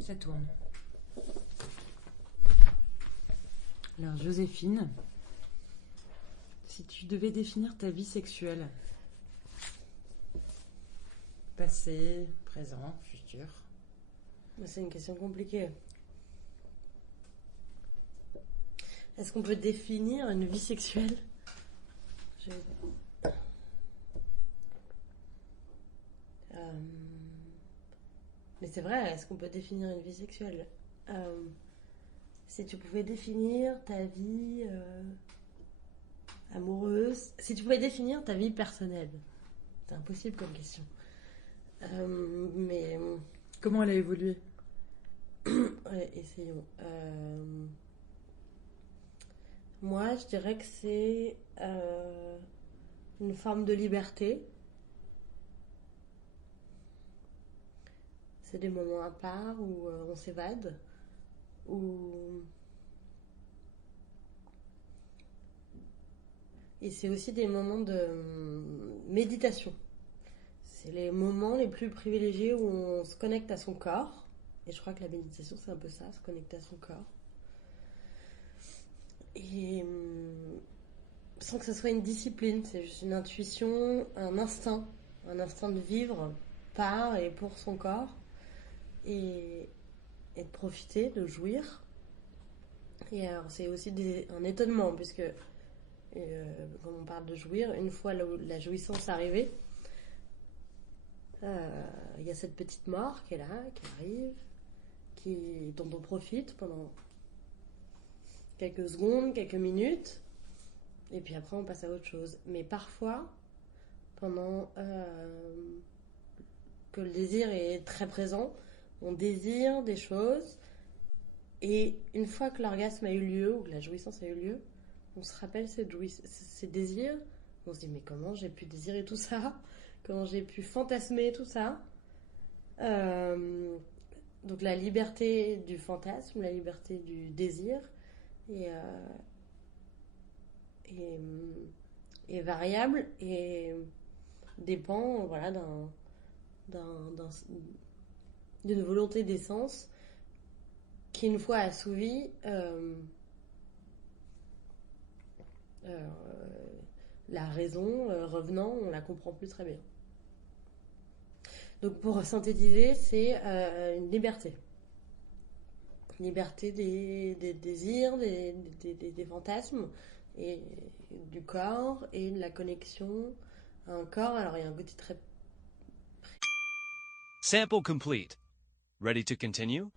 Ça tourne. Alors, Joséphine, si tu devais définir ta vie sexuelle, passé, présent, futur. C'est une question compliquée. Est-ce qu'on peut définir une vie sexuelle? Je- Mais c'est vrai, est-ce qu'on peut définir une vie sexuelle? Si tu pouvais définir ta vie amoureuse, si tu pouvais définir ta vie personnelle, c'est impossible comme question. Mais Comment elle a évolué? ouais, essayons. Moi, je dirais que c'est une forme de liberté. C'est des moments à part où on s'évade, où... et c'est aussi des moments de méditation. C'est les moments les plus privilégiés où on se connecte à son corps. Et je crois que la méditation, c'est un peu ça, se connecter à son corps. Et sans que ce soit une discipline, c'est juste une intuition, un instinct de vivre par et pour son corps. Et de profiter, de jouir. Et alors, c'est aussi un étonnement, puisque quand on parle de jouir, une fois la jouissance arrivée, il y a cette petite mort qui est là, qui arrive, dont on profite pendant quelques secondes, quelques minutes, et puis après on passe à autre chose. Mais parfois, pendant que le désir est très présent, on désire des choses, et une fois que l'orgasme a eu lieu, ou que la jouissance a eu lieu, on se rappelle ces désirs, on se dit mais comment j'ai pu désirer tout ça, comment j'ai pu fantasmer tout ça. Donc la liberté du fantasme, la liberté du désir est, est, est variable et dépend voilà, d'une volonté d'essence qui, une fois assouvie, la raison revenant, on la comprend plus très bien. Donc pour synthétiser, c'est une liberté. Liberté des désirs, des fantasmes, et du corps, et de la connexion à un corps. Alors il y a un côté très... Sample complete. Ready to continue?